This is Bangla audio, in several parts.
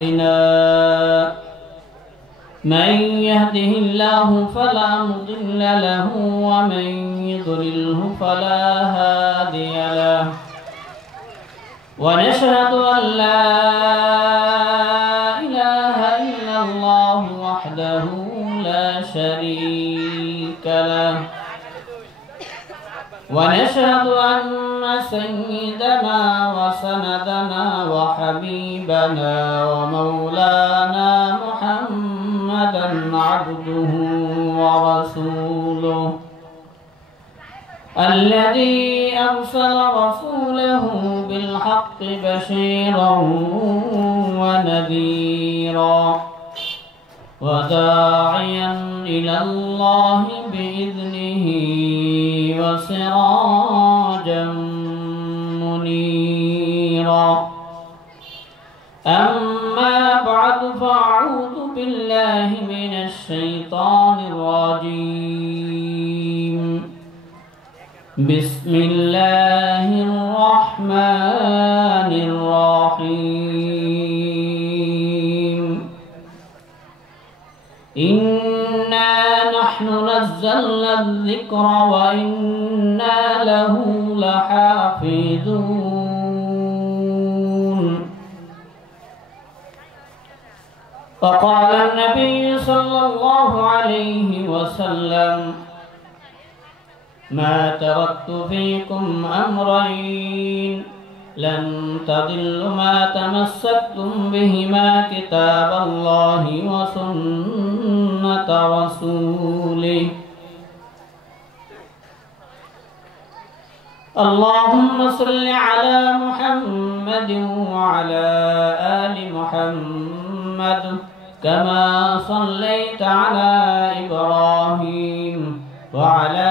من يهده الله فلا مضل له ومن يضلله فلا هادي له ونشهد أن لا إله إلا الله وحده لا شريك له ونشهد أن سيدنا وسندنا وحبيبنا ومولانا محمدا عبده ورسوله الذي أرسل رسوله بالحق بشيرا ونذيرا وداعيا إلى الله بإذنه وسراجا منيرا أما بعد فأعوذ بالله من الشيطان الرجيم بسم الله الرحمن الرحيم إنا نحن نزلنا الذكر وإنا له لحافظون وقال النبي صلى الله عليه وسلم ما تركت فيكم أمرين لن تضلوا ما تمسكتم بهما كتاب الله وسنة رسوله اللهم صل على محمد وعلى آل محمد كما صليت على إبراهيم وعلى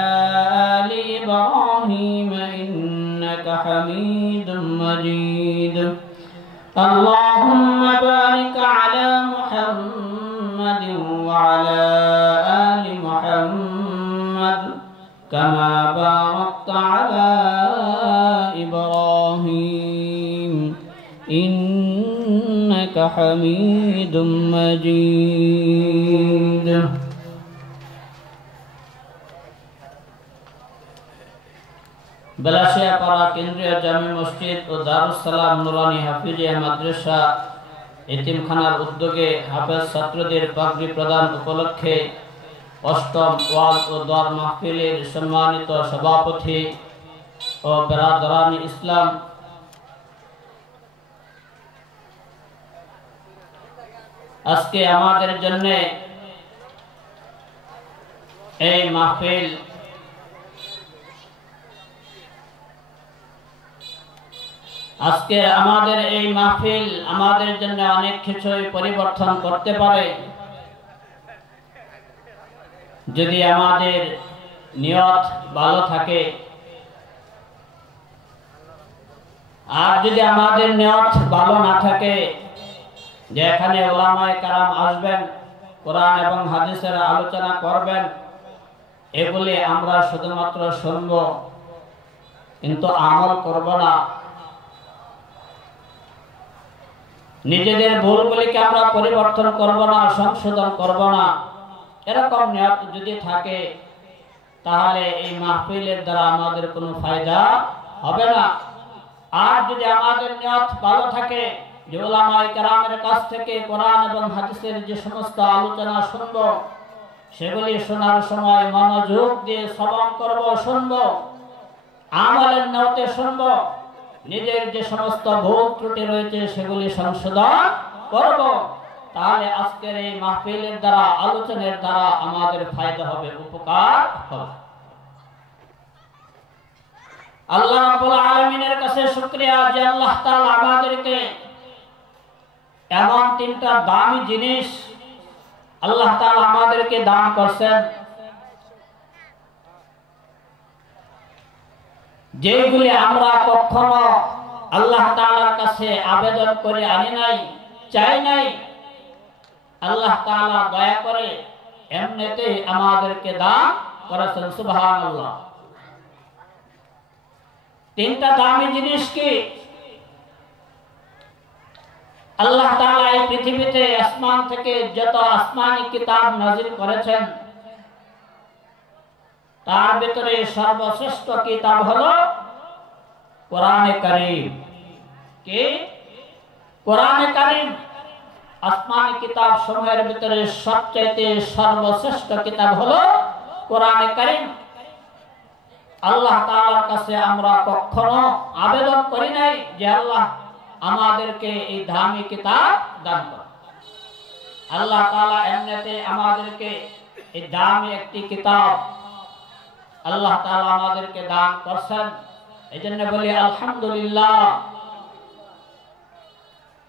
آل إبراهيم إنك حميد مجيد اللهم بارك على محمد وعلى آل محمد كما باركت على إبراهيم إنك حميد مجيد বেলাশিয়াপাড়া কেন্দ্রীয় জামি মসজিদ ও দারুস সালাম নুরানি হাফিজিয়া মাদ্রাসা এতিমখানার উদ্যোগে হাফেজ ছাত্রদের পাগড়ি প্রদান উপলক্ষে অষ্টম ওয়াজ ও দোয়ার মাহফিলের সম্মানিত সভাপতি ও বেরাদরান ইসলাম আজকে আমাদের জন্য এই মাহফিল আজকে আমাদের এই মাহফিল আমাদের জন্য অনেক কিছুই পরিবর্তন করতে পারে যদি আমাদের নিয়ত ভালো থাকে আর যদি আমাদের নিয়ত ভালো না থাকে যে এখানে উলামায়ে কেরাম আসবেন কোরআন এবং হাদিসের আলোচনা করবেন এগুলি আমরা শুধুমাত্র শুনব কিন্তু আমল করব না নিজেদের ভুলগুলিকে আমরা পরিবর্তন করব না সংশোধন করব না এরকম নিয়ত যদি থাকে তাহলে এই মাহফিলের দ্বারা আমাদের কোনো ফায়দা হবে না আর যদি আমাদের নিয়ত ভালো থাকে যে উলামায়ে কেরামের কাছ থেকে কোরআন এবং হাদিসের যে সমস্ত আলোচনা শুনব সেগুলি শোনার সময় মনোযোগ দিয়ে শ্রবণ করব শুনব আমলের নিয়তে শুনব নিজের যে সমস্ত ভুল ত্রুটি রয়েছে সেগুলি সংশোধন করব তাহলে আজকের এই মাহফিলের দ্বারা আলোচনার দ্বারা আমাদের ফায়দা হবে উপকার হবে আল্লাহ রাব্বুল আলামিনের কাছে শুকরিয়া যে আল্লাহ তাআলা আমাদেরকে এমন তিনটা দামি জিনিস আল্লাহ তাআলা আমাদেরকে দান করেছেন যেগুলি আমরা কখনো আল্লাহ তাআলার কাছে আবেদন করে আনি নাই চাই নাই আল্লাহ তাআলা দয়া করে এমনিতেই আমাদেরকে দান করেছেন সুবহানাল্লাহ তিনটা দামি জিনিস কি আল্লাহ তাআলা এই পৃথিবীতে আসমান থেকে যত আসমানি কিতাব নাযিল করেছেন তার ভিতরে সর্বশ্রেষ্ঠ কিতাব হলো কোরআনে কারীম। কি? কোরআনে কারীম আসমানি কিতাব সমূহের ভিতরে সবচেয়ে সর্বশ্রেষ্ঠ কিতাব হলো কোরআনে কারীম। আল্লাহ তাআলার কাছে আমরা কখনো আবেদন করি নাই যে আল্লাহ আমাদেরকে এই দামি কিতাব দান করুন। আল্লাহ তাআলা এমনিতে আমাদেরকে এই দামি একটি কিতাব আল্লাহ তাআলা আমাদেরকে দান করেছেন। এজন্য বলি আলহামদুলিল্লাহ।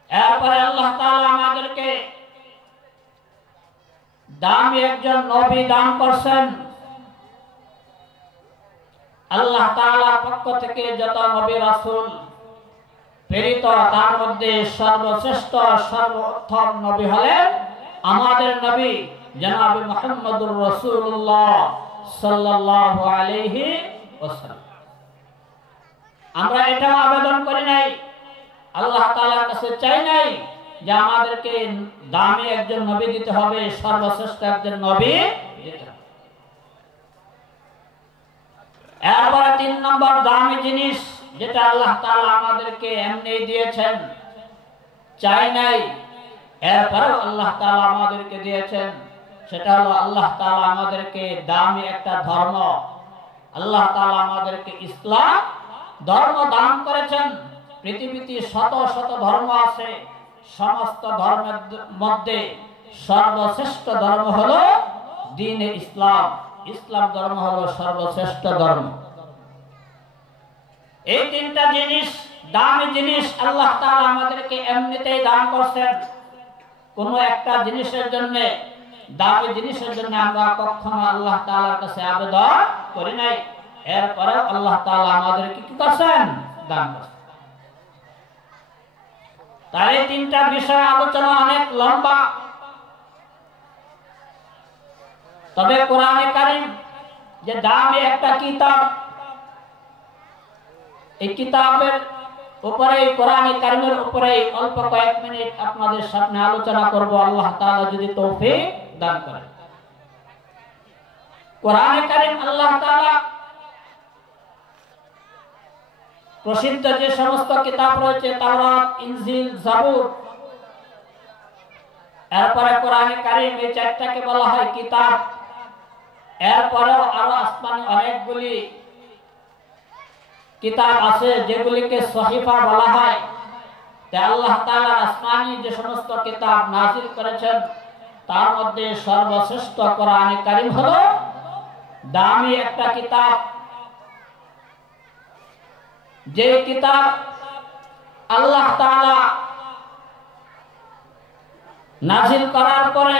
এরপরে আল্লাহ তাআলা আমাদেরকে দামি একজন নবী দান করেছেন। আল্লাহ তাআলার পক্ষ থেকে যত নবী রাসূল প্রেরিত তার মধ্যে সর্বশ্রেষ্ঠ সর্বোত্তম নবী হলেন আমাদের নবী জনাব মুহাম্মদুর রাসূলুল্লাহ সাল্লাল্লাহু আলাইহি ওয়াসাল্লাম। আমরা এটা আবেদন করি নাই, আল্লাহ তাআলার কাছে চাই নাই যে আমাদেরকে দামি একজন নবী দিতে হবে, সর্বশ্রেষ্ঠ একজন নবী দিতে হবে। এরপর 3 নম্বর দামি জিনিস যেটা আল্লাহ তাআলা আমাদেরকে এমনি দিয়েছেন, চাই নাই, এরপর আল্লাহ তাআলা আমাদেরকে দিয়েছেন, সেটা হলো আল্লাহ তাআলা আমাদেরকে দামি একটা ধর্ম, আল্লাহ তাআলা আমাদেরকে ইসলাম ধর্ম দান করেছেন। পৃথিবীতে শত শত ধর্ম আছে, সমস্ত ধর্মের মধ্যে সর্বশ্রেষ্ঠ ধর্ম হলো দ্বীন ইসলাম। ইসলাম ধর্ম হলো সর্বশ্রেষ্ঠ ধর্ম। এই 3টা জিনিস দামি জিনিস আল্লাহ তাআলা আমাদেরকে এমনিতেই দান করেছেন। কোন একটা জিনিসের জন্য, দামি জিনিসের জন্য আমরা কখনো আল্লাহ তাআলার কাছে আবেদন করি নাই, এরপরে আল্লাহ তাআলা আমাদেরকে কি করেছেন? দান করেছেন। তার এই 3টা বিষয় আলোচনা অনেক লম্বা, তবে কোরআনে কারীম যে দামি একটা কিতাব, এই কিতাবের উপরে, কোরআনে কারীমের উপরে অল্প কয়েক মিনিট আপনাদের সামনে আলোচনা করব, আল্লাহ তাআলা যদি তৌফিক দান করেন। কোরআনে কারীম আল্লাহ তাআলা প্রসিদ্ধ যে সমস্ত কিতাব রয়েছে, তাওরাত, ইনজিল, জাবুর, এরপরে কোরআনে কারীম, এই 4টাকে বলা হয় কিতাব। এরপরেও আরো আসমানি অনেকগুলি কিতাব আছে যেগুলিকে সহিফা বলা হয়। আল্লাহ তাআলা আসমানি যে সমস্ত কিতাব নাযিল করেছেন তার মধ্যে সর্বশ্রেষ্ঠ কোরআনে কারীম হলো দামি একটা কিতাব। যে কিতাব আল্লাহ তাআলা নাযিল করার পরে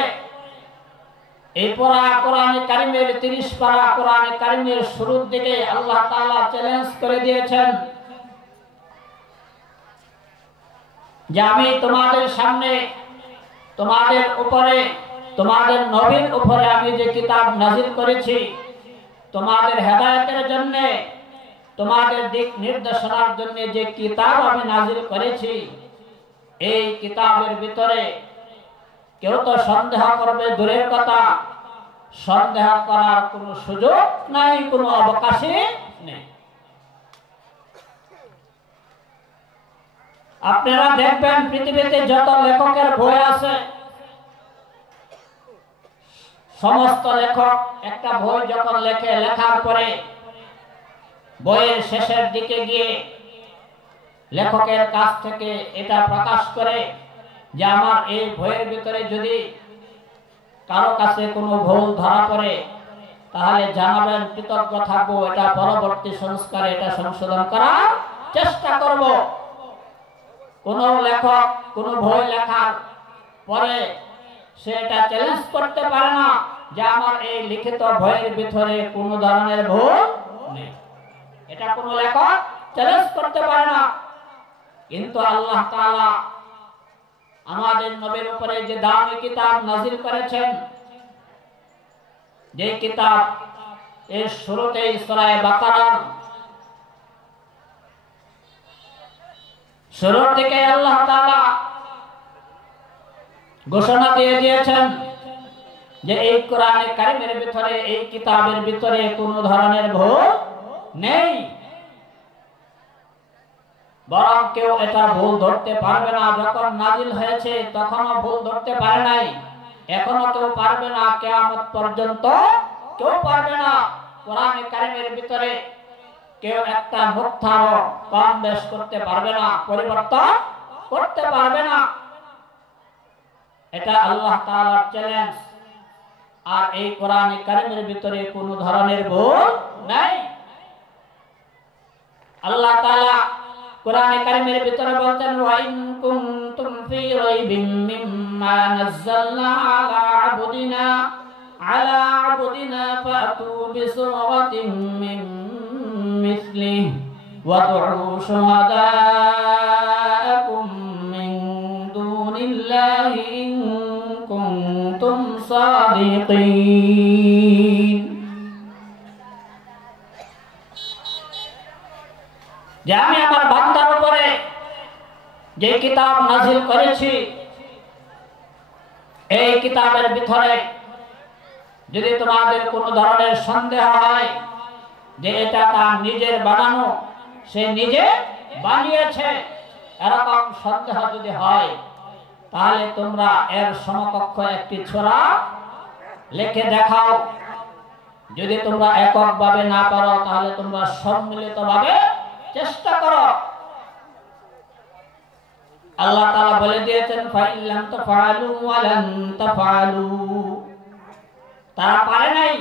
এই পড়া কোরআনে কারীমের 30 পারা কোরআনে কারীমের শুরুর দিকে আল্লাহ তাআলা চ্যালেঞ্জ করে দিয়েছেন যে আমি তোমাদের সামনে, তোমাদের উপরে, তোমাদের নবীর উপরে আমি যে কিতাব নাযিল করেছি, তোমাদের হেদায়েতের জন্য, তোমাদের দিক নির্দেশনার জন্য যে কিতাব আমি নাযিল করেছি, এই কিতাবের ভিতরে কেউ তো সন্দেহ করবে দূরের কথা, সন্দেহ করার কোনো সুযোগ নাই, কোনো অবকাশই নেই। আপনারা দেখবেন পৃথিবীতে যত লেখকের বই আছে, সমস্ত লেখক একটা বই যখন লেখে, লেখার পরে বইয়ের শেষের দিকে গিয়ে লেখকের কাছ থেকে এটা প্রকাশ করে যে আমার এই বইয়ের ভিতরে যদি কারো কাছে কোনো ভুল ধরা পড়ে তাহলে জানাবেন, কৃতজ্ঞ থাকবো, এটা পরবর্তী সংস্কারে এটা সংশোধন করার চেষ্টা করব। কোন লেখক কোন বই লেখার পরে সে এটা চ্যালেঞ্জ করতে পারে না যে আমার এই লিখিত বইয়ের ভিতরে কোনো ধরনের ভুল নেই, এটা কোন লেখক চ্যালেঞ্জ করতে পারে না। কিন্তু আল্লাহ তাআলা আমাদের নবীর উপরে যে দামি কিতাব নাযিল করেছেন, যে কিতাব এর শুরুতে সূরা বাকারার শুরুর দিকে আল্লাহ তাআলা ঘোষণা দিয়ে দিয়েছেন যে এই কোরআনে কারিমের ভিতরে, এই কিতাবের ভিতরে কোনো ধরনের ভুল নেই, বরং কেউ এটা ভুল ধরতে পারবে না। যখন নাজিল হয়েছে তখনও ভুল ধরতে পারে নাই, এখনো কেউ পারবে না, কিয়ামত পর্যন্ত কেউ পারবে না। কোরআনে কারিমের ভিতরে কেউ একটা নুক্তাও কম বেশ করতে পারবে না, পরিবর্তন করতে পারবে না। এটা আল্লাহ তাআলার চ্যালেঞ্জ। আর এই কোরআনে কারিমের ভিতরে কোনো ধরনের ভুল নাই। আল্লাহ তাআলা কোরআনে কারিমের ভিতরে বলতেন, ওয়া ইন কুনতুম ফি রাইবিম মিম্মা নাযালনা আলা আবদিনা ফাতু বিসূরাতিন মিন মিসলিহি ওয়াদউ শুহাদাআকুম মিন দুনিল্লাহি ইন কুনতুম সাদিকিন। যে আমি আমার বান্দার উপরে যে কিতাব নাজিল করেছি, এই কিতাবের ভিতরে যদি তোমাদের কোনো ধরনের সন্দেহ হয় যে এটা তার নিজের বানানো, সে নিজে বানিয়েছে, এরকম সন্দেহ যদি হয়, তাহলে তোমরা এর সমকক্ষ একটি সূরা লিখে দেখাও। যদি তোমরা এককভাবে না পারো, তাহলে তোমরা সম্মিলিতভাবে চেষ্টা করো। আল্লাহ তাআলা বলে দিয়েছেন, ফাইল্লাম তাফআলু ওয়া লান তাফআলু। তারা পারে নাই,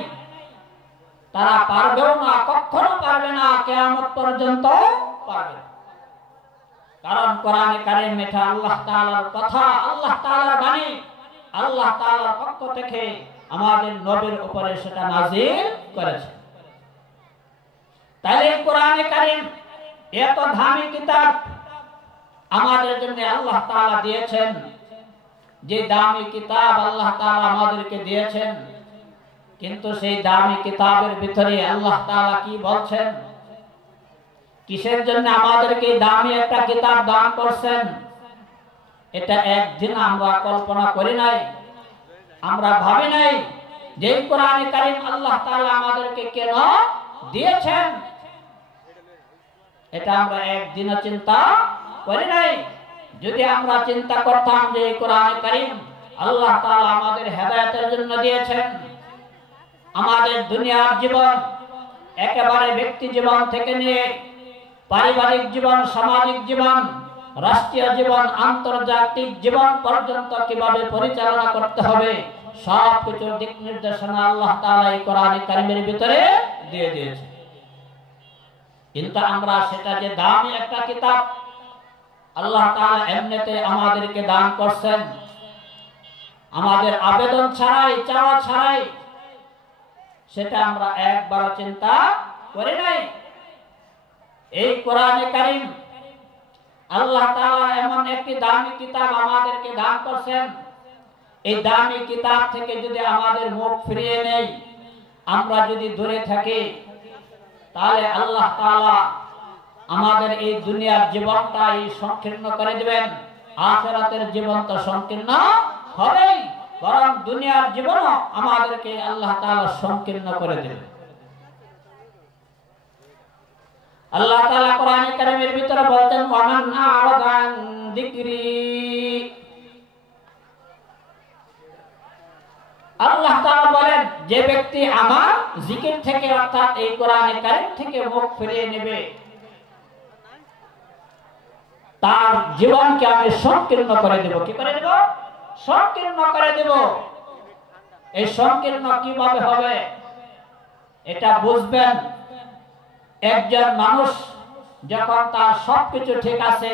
তারা পারবেও না, কখনো পারবে না, কিয়ামত পর্যন্ত পারবে না। কারণ কোরআনে কারীম এটা আল্লাহ তাআলার কথা, আল্লাহ তাআলার বাণী, আল্লাহ তাআলার পক্ষ থেকে আমাদের নবীর উপরে সেটা নাযিল করেছে। তাই কোরআনে কারীম এত দামি কিতাব আমাদের জন্য আল্লাহ তাআলা দিয়েছেন। যে দামি কিতাব আল্লাহ তাআলা আমাদেরকে দিয়েছেন, কিন্তু সেই দামি কিতাবের ভিতরে আল্লাহ তাআলা কি বলছেন, কিসের জন্য আমাদেরকে দামি একটা কিতাব দান করছেন, এটা একদিন আমরা কল্পনা করি নাই, আমরা ভাবি নাই যে কোরআনে কারীম আল্লাহ তাআলা আমাদেরকে কেন দিয়েছেন। এটা আমরা একদিনও চিন্তা করি নাই। যদি আমরা চিন্তা করতাম যে কোরআনে কারীম আল্লাহ তাআলা আমাদের হেদায়েতের জন্য দিয়েছেন, আমাদের দুনিয়ার জীবন একেবারে ব্যক্তি জীবন থেকে নিয়ে পারিবারিক জীবন, সামাজিক জীবন, রাষ্ট্রীয় জীবন, আন্তর্জাতিক জীবন পর্যন্ত কিভাবে পরিচালনা করতে হবে, সব কিছুর দিক নির্দেশনা আল্লাহ তাআলা এই কোরআনে কারীমের ভিতরে দিয়ে দিয়েছে। কিন্তু আমরা সেটা যে দামি একটা কিতাব আল্লাহ তাআলা এমনিতে আমাদেরকে দান করছেন, আমাদের আবেদন ছাড়াই, চাওয়া ছাড়াই, সেটা আমরা একবার চিন্তা করি নাই। এই কোরআনে কারীম আল্লাহ তাআলা এমন একটি দামি কিতাব আমাদেরকে দান করছেন। এই দামি কিতাব থেকে যদি আমাদের মুখ ফিরিয়ে নেই, আমরা যদি দূরে থাকি, তাহলে আল্লাহ তাআলা আমাদের এই দুনিয়ার জীবনটাই সংকীর্ণ করে দিবেন। আখিরাতের জীবন তো সংকীর্ণ হবেই, বরং দুনিয়ার জীবনও আমাদেরকে আল্লাহ তাআলা সংকীর্ণ করে দিবেন। আল্লাহ তাআলা কোরআনে কারীমের ভিতরে বলতেন, ওয়ামান আ'রাদা আন যিকরি। আল্লাহ তাআলা বলেন, যে ব্যক্তি আমার জিকির থেকে, অর্থাৎ এই কোরআনে কারীম থেকে মুখ ফিরিয়ে নেবে, তার জীবনকে আমি সংকীর্ণ করে দেব। কি করে দেব? সংকীর্ণ করে দেব। এই সংকীর্ণ কিভাবে হবে এটা বুঝবেন। একজন মানুষ যখন তার সবকিছু ঠিক আছে,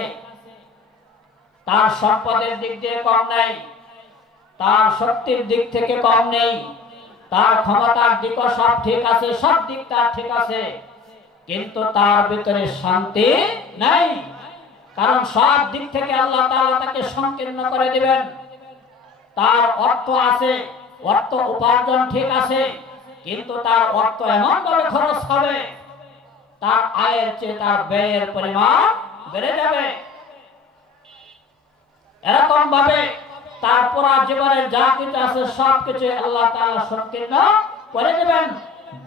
তার সম্পদের দিক দিয়ে কম নাই, তার শক্তির দিক থেকে কম নেই, তার ক্ষমতার দিকও সব ঠিক আছে, সব দিক তার ঠিক আছে, কিন্তু তার ভিতরে শান্তি নাই। কারণ সব দিক থেকে আল্লাহ তাআলা তাকে সংকীর্ণ করে দিবেন। তার অর্থ আছে, অর্থ উপার্জন ঠিক আছে, কিন্তু তার অর্থ এমন ভাবে খরচ হবে, তার আয়ের চেয়ে তার ব্যয়ের পরিমাণ বেড়ে যাবে। এরকম ভাবে তারপর জীবনের যা কিছু আছে সব কিছু আল্লাহ তাআলা সংকীর্ণ করে দেবেন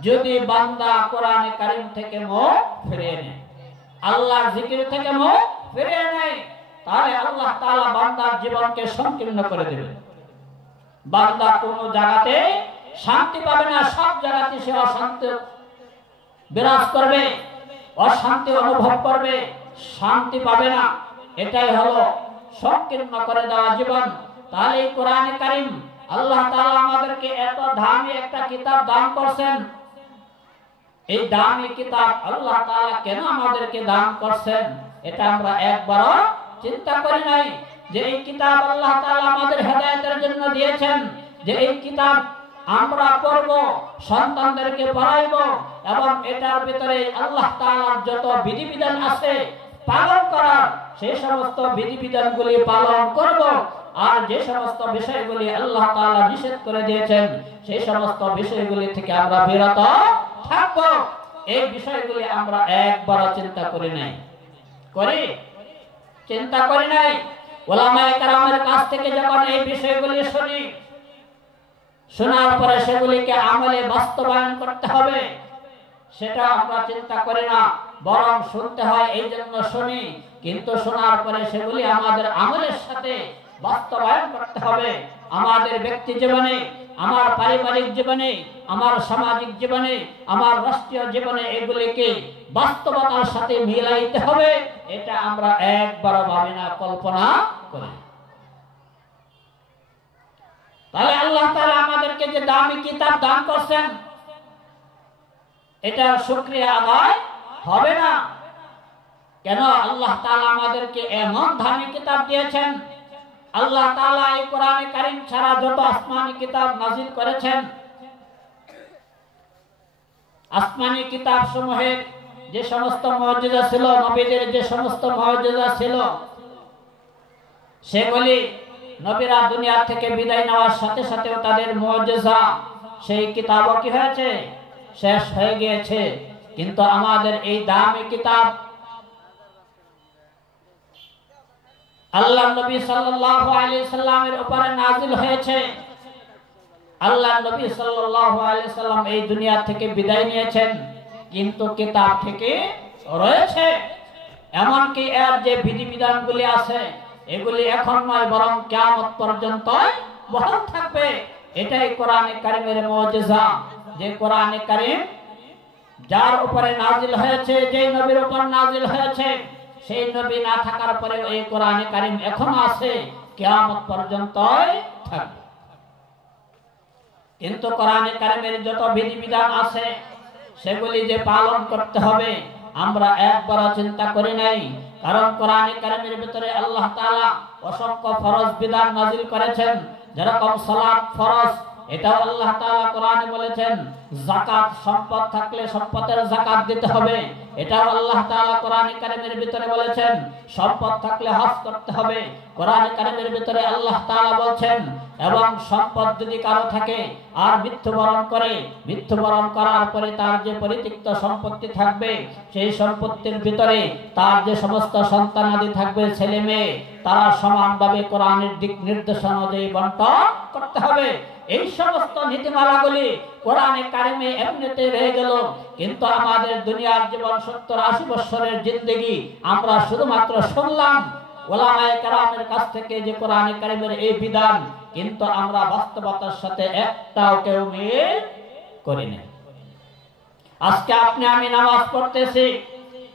যদি বান্দা কোরআনে কারীম থেকে মুখ ফিরিয়ে নেয়, আল্লাহর জিকির থেকে মুখ ফিরিয়ে নেয়, তাহলে আল্লাহ তাআলা বান্দার জীবনকে সংকীর্ণ করে দেবেন। বান্দা কোনো জায়গাতে শান্তি পাবে না, সব জায়গাতে সে অশান্তি বিরাজ করবে, অশান্তি অনুভব করবে, শান্তি পাবে না। এটাই হলো সংকীর্ণ করে দেওয়া জীবন। তাহলে এই কোরআনে কারীম আল্লাহ তাআলা আমাদেরকে এত দামি একটা কিতাব দান করছেন। এই দামি কিতাব আল্লাহ তাআলা কেন আমাদেরকে দান করছেন এটা আমরা একবারও চিন্তা করি নাই। যে এই কিতাব আল্লাহ তাআলা আমাদের হেদায়েতের জন্য দিয়েছেন, যে এই কিতাব আমরা পড়ব, সন্তানদেরকে পড়াইব এবং এটার ভিতরে আল্লাহ তাআলার যত বিধিবিধান আছে পালন করার, সেই সমস্ত বিধিবিধানগুলি পালন করব। আর যে সমস্ত বিষয়গুলি আল্লাহ তাআলা নিষেধ করে দিয়েছেন সেই সমস্ত বিষয়গুলি থেকে আমরা বিরত থাকব। এই বিষয়গুলি আমরা একবারও চিন্তা করি নাই, চিন্তা করি নাই। উলামায়ে কেরামের কাছ থেকে যখন এই বিষয়গুলি শুনি, শোনার পরে সেগুলিকে আমলে বাস্তবায়ন করতে হবে সেটা আমরা চিন্তা করি না, বরং শুনতে হয় এই জন্য শুনি, কিন্তু শোনার পরে সেগুলি আমাদের আমলের সাথে বাস্তবায়ন করতে হবে। আমাদের ব্যক্তি জীবনে, আমার পারিবারিক জীবনে, আমার সামাজিক জীবনে, আমার রাষ্ট্রীয় জীবনে এগুলিকে বাস্তবতার সাথে মিলাইতে হবে। এটা আমরা একবারও ভাবি না, কল্পনা করি। তাহলে আল্লাহ তাআলা আমাদেরকে যে দামি কিতাব দান করছেন এটার শুকরিয়া আদায় হবে না কেন? আল্লাহ তাআলা আমাদেরকে এমন দামি কিতাব দিয়েছেন। আল্লাহ তাআলা এই কোরআনে কারীম ছাড়া যত আসমানি কিতাব নাযিল করেছেন, আসমানি কিতাব সমূহের যে সমস্ত মুজিজা ছিল, নবীদের যে সমস্ত মুজিজা ছিল, সেগুলি নবীরা দুনিয়া থেকে বিদায় নেওয়ার সাথে সাথে তাদের মুজিজা সেই কিতাবও কি হয়েছে, শেষ হয়ে গিয়েছে। কিন্তু আমাদের এই দামি কিতাব আল্লাহ নবী সাল্লাল্লাহু আলাইহি সাল্লামের উপরে নাযিল হয়েছে। আল্লাহ নবী সাল্লাল্লাহু আলাইহি সাল্লাম এই দুনিয়া থেকে বিদায় নিয়েছেন, কিন্তু কিতাব থেকে রয়েছে। এমনকি এর যে বিধিবিধানগুলি আছে এগুলি এখন নয়, বরং কিয়ামত পর্যন্ত বহাল থাকবে। এটাই কোরআনে কারীমের মুজিজা, যে কোরআনে কারীম যার উপরে নাযিল হয়েছে, যে নবীর উপর নাযিল হয়েছে, সেই নবী না থাকার পরে এই কোরআনে কারীম এখনো আছে, কিয়ামত পর্যন্ত থাকবে। কিন্তু কোরআনে কারীমের যত বিধিবিধান আছে সেগুলি যে পালন করতে হবে আমরা একবারও চিন্তা করি নাই। কারণ কোরআনে কারীমের ভিতরে আল্লাহ তাআলা অসংখ্য ফরজ বিধান নাযিল করেছেন। যেরকম সালাত ফরজ, এটাও আল্লাহ তাআলা কোরআনে বলেছেন। যাকাত, সম্পদ থাকলে সম্পদের যাকাত দিতে হবে, এটাও আল্লাহ তাআলা কোরআনে কারীমের ভিতরে বলেছেন। সম্পদ থাকলে হজ করতে হবে, কোরআনে কারীমের ভিতরে আল্লাহ তাআলা বলেন। এবং সম্পদ যদি কারো থাকে আর মৃত্যুবরণ করে, মৃত্যুবরণ করার পরে তার যে পরিত্যক্ত সম্পত্তি থাকবে সেই সম্পত্তির ভিতরে তার যে সমস্ত সন্তানাদি থাকবে, ছেলে মেয়ে, তারা সমানভাবে কোরআনের দিক নির্দেশনা অনুযায়ী বন্টন করতে হবে। এই সমস্ত নীতিমালাগুলি কোরআনে কারীমে এমনিতে রয়ে গেল। কিন্তু আমাদের দুনিয়ার জীবন 70-80 বছরের জিন্দেগি আমরা শুধুমাত্র শুনলাম উলামায়ে কেরামের কাছ থেকে যে কোরআনে কারীমের এই বিধান, কিন্তু আমরা বাস্তবতার সাথে একটাও কেউ মিল করি না। আজকে আপনি আমি নামাজ পড়তেছি,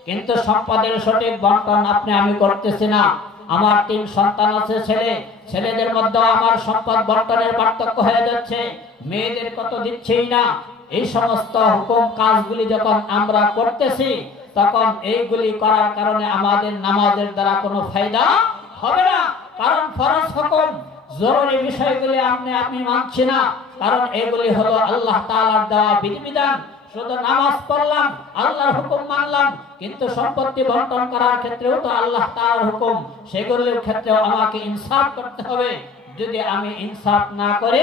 কিন্তু সম্পদের সঠিক বন্টন আপনি আমি করতেছি না। আমার 3 সন্তান আছে, ছেলেদের মধ্যে আমার সম্পদ বন্টনের পার্থক্য হয়ে যাচ্ছে, মেয়েদের কত দিচ্ছেই না। এই সমস্ত হুকুম কাজগুলি যখন আমরা করতেছি তখন এইগুলি করার কারণে আমাদের নামাজের দ্বারা কোনো ফায়দা হবে না। কারণ ফরজ হুকুম, জরুরি বিষয়গুলি আপনি মানছি না, কারণ এগুলি হলো আল্লাহ তাআলার দেওয়া বিধিবিধান। শুধু নামাজ পড়লাম, আল্লাহর হুকুম মানলাম, কিন্তু সম্পত্তি বন্টন করার ক্ষেত্রেও তো আল্লাহ তাআলার হুকুম, সেগুলোর ক্ষেত্রেও আমাকে ইনসাফ করতে হবে। যদি আমি ইনসাফ না করে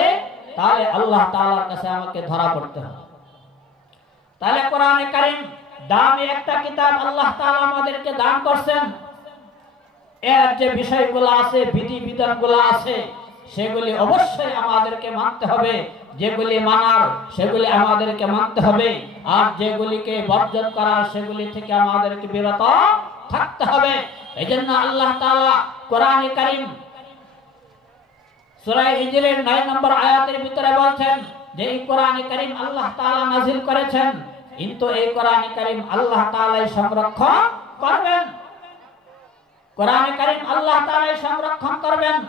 তাহলে আল্লাহ তাআলার কাছে আমাকে ধরা পড়তে হবে। তাহলে কোরআনে কারীম দামি একটা কিতাব আল্লাহ তাআলা আমাদেরকে দান করছেন। এর যে বিষয়গুলো আছে, বিধিবিধানগুলো আছে, সেগুলি অবশ্যই আমাদেরকে মানতে হবে, যেগুলি মানার সেগুলি আমাদেরকে মানতে হবে, আর যেগুলিকে বর্জন করার সেগুলি থেকে আমাদেরকে বিরত থাকতে হবে। এজন্য আল্লাহ তাআলা কোরআনে কারীম সূরা হিজরের 9 নম্বর আয়াতের ভিতরে বলছেন যে এই কোরআনে কারীম আল্লাহ তাআলা নাযিল করেছেন, কিন্তু এই কোরআনে কারীম আল্লাহ তাআলাই সংরক্ষণ করবেন। কোরআনে কারীম আল্লাহ তাআলাই সংরক্ষণ করবেন।